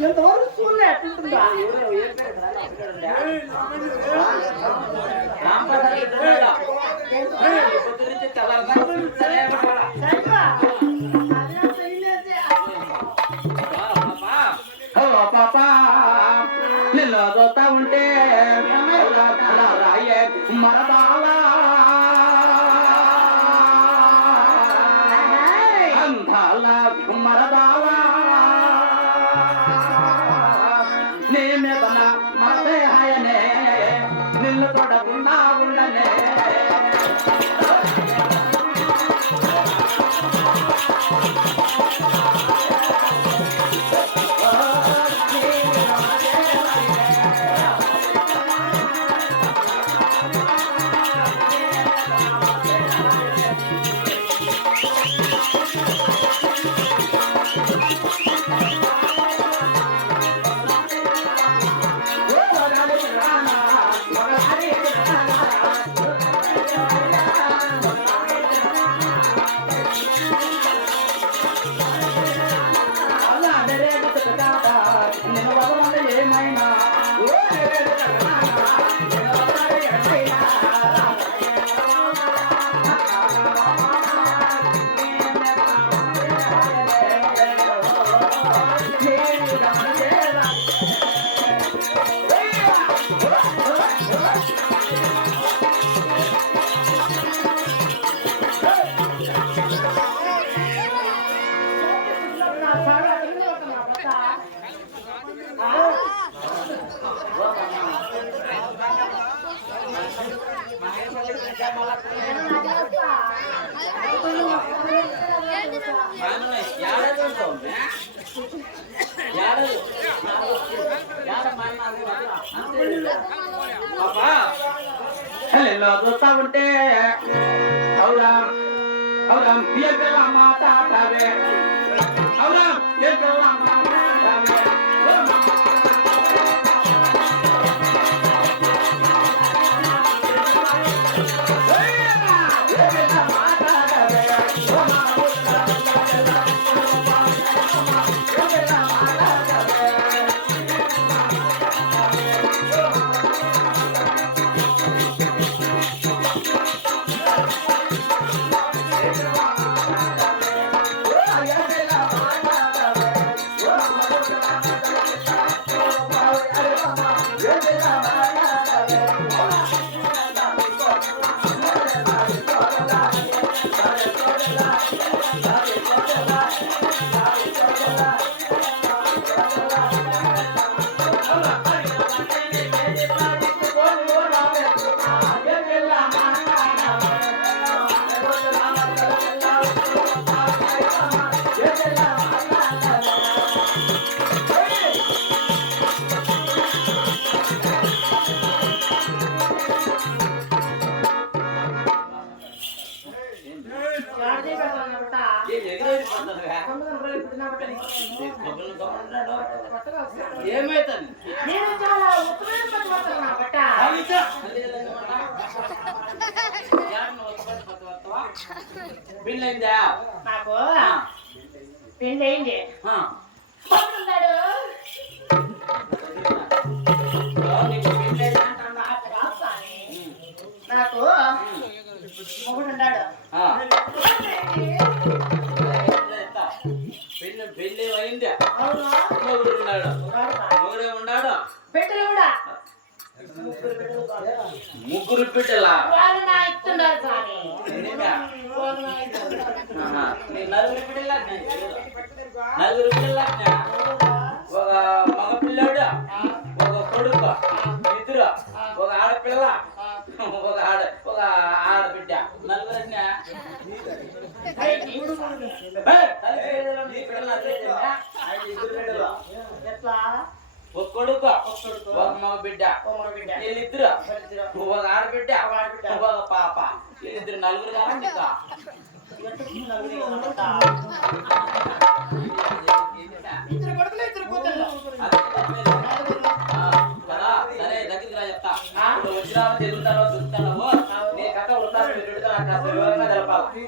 ఎంతవరకు చూడలే ఎట్లుంటుందా పాపా నిన్ను చూస్తా ఉంటే రాయే మరదాలా అందాల మరదాలా నీ మీద మరదే హాయనే నిన్ను తొడకుండా ఉండనే చూస్తా ఉంటే అవురా అవురా పిల్ల మాట్లాడవే అవురా పిల్ల మాట్లాడవే ఏమైతుంది నేను చాలా ఉత్తమైన పట్టుకుంటున్నా బట్ట పెళ్ళైందా నాకు పెళ్ళయింది ఉన్నాడు నాకు మొగుడు ఉన్నాడు పెళ్ళి అయిందా మొగుడు ఉన్నాడు మొగుడే ఉన్నాడు బిడ్డలు కూడా ముగ్గురు బిడ్డలా వాళ్ళు నా ఇస్తున్నారు స్వామి నలుగురు బిడ్డలా నలుగురు బిడ్డలా ఒక మగ పిల్లాడు ఒక కొడుకు ఇద్దరు ఒక ఆడపిల్ల ఒక ఆడబిడ్డ నలుగురు ఒక కొడుకు ఒక మగ బిడ్డ వీళ్ళిద్దరు ఒక ఆడబిడ్డ ఒక పాప వీళ్ళిద్దరు నలుగురు కావాలి ఇద్దరు కొడుకులు ఇద్దరు కూతుళ్ళు కదా సరే దగ్గరికి రా చెప్తా ఇప్పుడు వచ్చినావు తిరుగుతానో చూస్తానో నీ కథ వృత్తాలు పెట్టుడుగా నాకు కాస్త వివరంగా తెలపాలి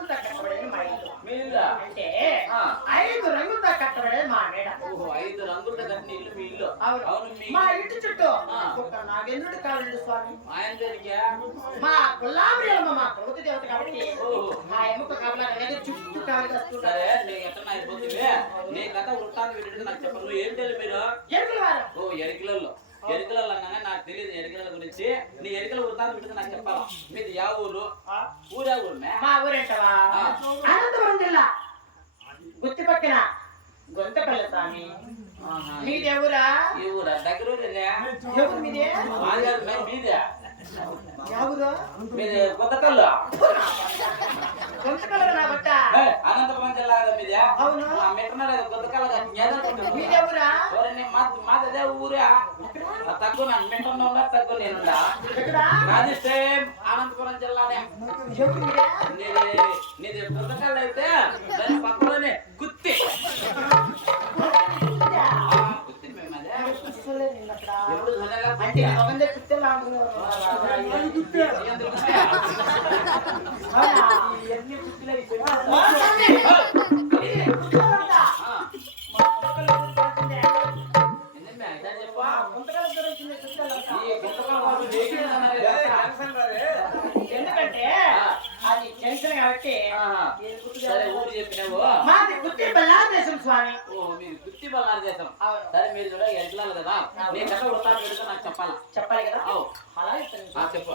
రంగులతో కట్టబడేది మా ఇల్లు. మీ ఇల్లా? అంటే ఆ. 5 రంగులతో కట్టబడేది మా మేడ. ఓహో, 5 రంగులతో కట్టిన ఇల్లు మీ ఇల్లు. అవును. అవును, మీ మా ఇంటి చుట్టూ ఆ. ఒక నాగేంద్రుడు కావాలి స్వామి. ఆయన దేనికా? మా గులాబీలమ్మ మా ప్రకృతి దేవత కాబట్టి ఓహో. ఆ ఎముక కావాలి అనేది చుట్టూ కావాలి వస్తుంది. సరే, నీకు ఎట్లా అయిపోతుంది? నీ కథ వృత్తాన్ని వింటుంటే నాకు చెప్పండి. నువ్వు ఏం తెలియదు మీరు? ఎరుకుల వారం. ఓ, ఎరికలలో. ఎరికలలో అనగానే నాకు తెలియదు ఎరికల గురించి. నీ ఎరికల వృత్తాన్ని వింటుంటే నాకు చెప్పాలా. మీది యా ఊరు? ఊరే ఊరు మా ఊరేంటవా? ఆ. అనంతపురం జిల్లా గుత్తి పక్కన గొంతపల్లి స్వామి. మీది ఎవరా? ఈ ఊరా? దగ్గర ఊరేనే? ఎవరు మీదే? మీదే? ఎవరు? మీది కొత్తకల్లు? గొంతపల్లి రాబట్ట. అనంతపురం జిల్లా కదా మీదే? అవును. మెట్రనరీ కొత్తకల్లు మీది ఎవరా? మాదే ఊరే. తక్కువ నన్ను మెట్రన్న ఉన్నా తక్కువ నేనుండా. ఎక్కడా? నాది సేమ్ అనంతపురం జిల్లానే. ఎవరు మీదే? నీది కొత్తకల్లు అయితే దాని పక్కలోనే గుత్తి. గుత్తి మేమదే. అసలే నిన్నక్కడ. ఎప్పుడు చూడలేదా? అంటే అవన్నీ కుత్తేలా అంటున్నారు. ఎందుకు? అవునా? ఇవన్నీ గుత్తిలో అయిపోయి. ఆ, స్వామి. ఇది కుత్తేలంట. మా గుంతకల్లి గురించి ఏందమ్మా, ఇదా చెప్పు. గుంతకల్లి గురించి కుత్తేలంట. ఈ గుంతకల్లు వాళ్ళు వేగిరన్నారు కదా. ఎందుకంటే అది జంక్షన్ కాబట్టి ఆహా. సరే, ఊరు చెప్పినావు. మాది గుత్తి బల్లాదేశం స్వామి. ఓ, మీరు గుత్తి బల్లారు చేస్తాం. అవును. సరే, మీరు కూడా ఎడ్లాలి కదా. నీ కథ వృత్తాన్ని పెడితే నాకు చెప్పాలా. చెప్పాలి కదా? అవు. అలా ఇస్తాను. చెప్పు.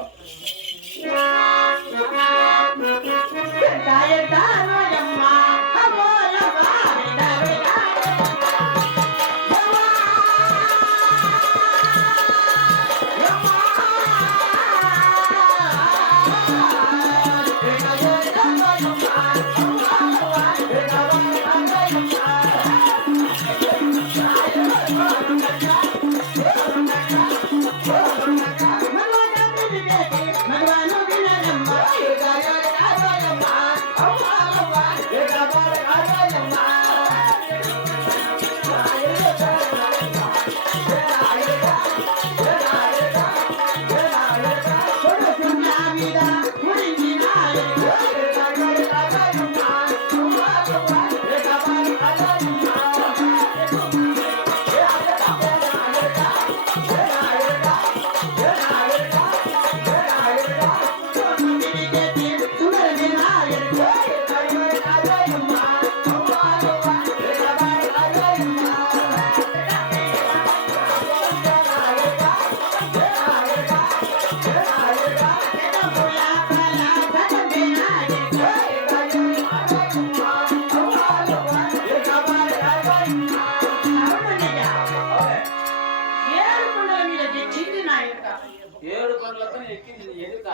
ఏడు కొండలతో ఎక్కింది ఎదుక.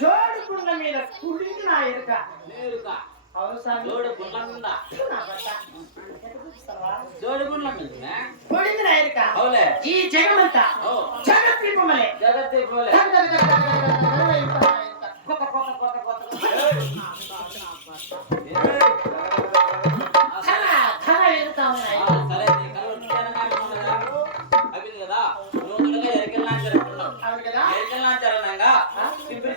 జోడు కుండ మీద కుడికి నా ఎరుక. ఎదుక. అవును స్వామి. జోడు గుండ్ల మీద. నా భర్త. జోడు గుండ్ల మీద. కుడికి నా ఎరుక. అవులే. ఈ జగమంతా ఓ. జగత్తిపమలే. జగత్తే పోలే. కొత్త కొత్త కొత్త కొత్త ధన ఎరుతా ఉన్నాయి. సరే, నీ కళ్ళు ఉట్టిగానే ఉండదా? అవి కదా, నువ్వు కూడా ఎరికల్ లాంచరుకున్నావు. అవును కదా? ఎరికల్ లాంచరణంగా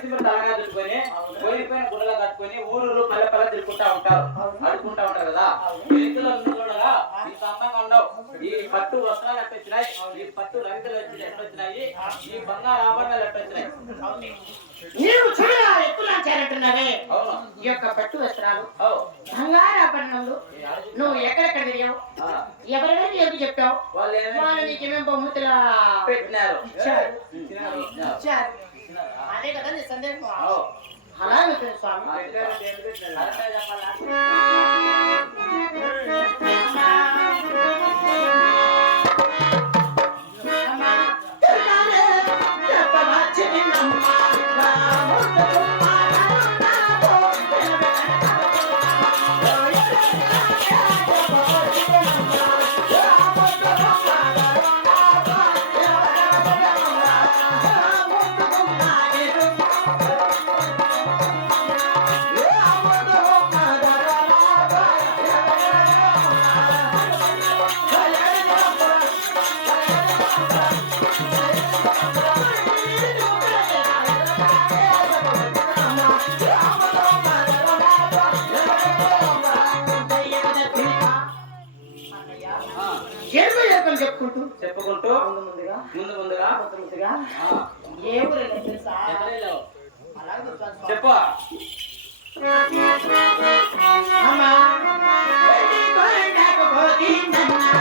సింపుల్ తలగా తిరుక్కొని పోయిపోయిన గుడలో కట్టుకొని ఊరు పల్లె పల్లె తిరుక్కుంటా ఉంటారు, అడుక్కుంటా ఉంటారు కదా. ఎరికలు చూడగా ఇంత అందంగా ఉండవు. ఈ పట్టు వస్త్రాలు ఎట్ట వచ్చినాయి, ఈ పట్టు రంగులు ఎట్ట వచ్చినాయి, ఈ బంగారు ఆభరణాలు ఎట్ట వచ్చినాయి. నీవు చూడగా ఎక్కువ లాంచారంటున్నావే. అవును. ఈ యొక్క పట్టు వస్త్రాలు, అవు. బంగారు ఆభరణములు నువ్వు ఎక్కడెక్కడ తిరిగావు, ఎవరైనా ఎందుకు చెప్పావు, వాళ్ళు ఏమేమి వాళ్ళు నీకేమేం బహుమతులు పెట్టినారు. ఇచ్చారు. ఇచ్చారు. అదే కదా నీ సందేహం. అవు. అలా ఉంటుంది స్వామి. కరెక్టే చెప్పాలా? Yeah. చెప్పుకుంటూ చెప్పుకుంటూ ముందుగా ముందుగా ముందుగా ఆ, ఏ ఊరు తెలుసా ఎక్కడ వెళ్ళావు? అలాగే గుర్తు చెప్పు. అమ్మా వెళ్ళి కొనకపోతినన్నా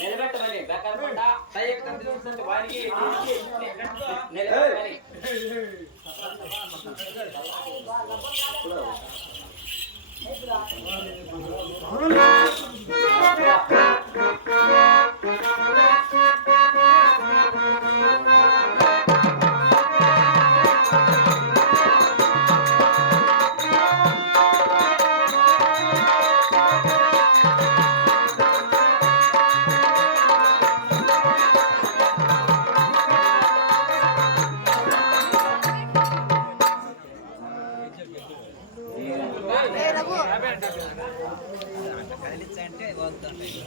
నిలబెట్టమని బెక్కర పంట సైకిల్ తీసుకుంటే వానికి నిలబెట్టమని.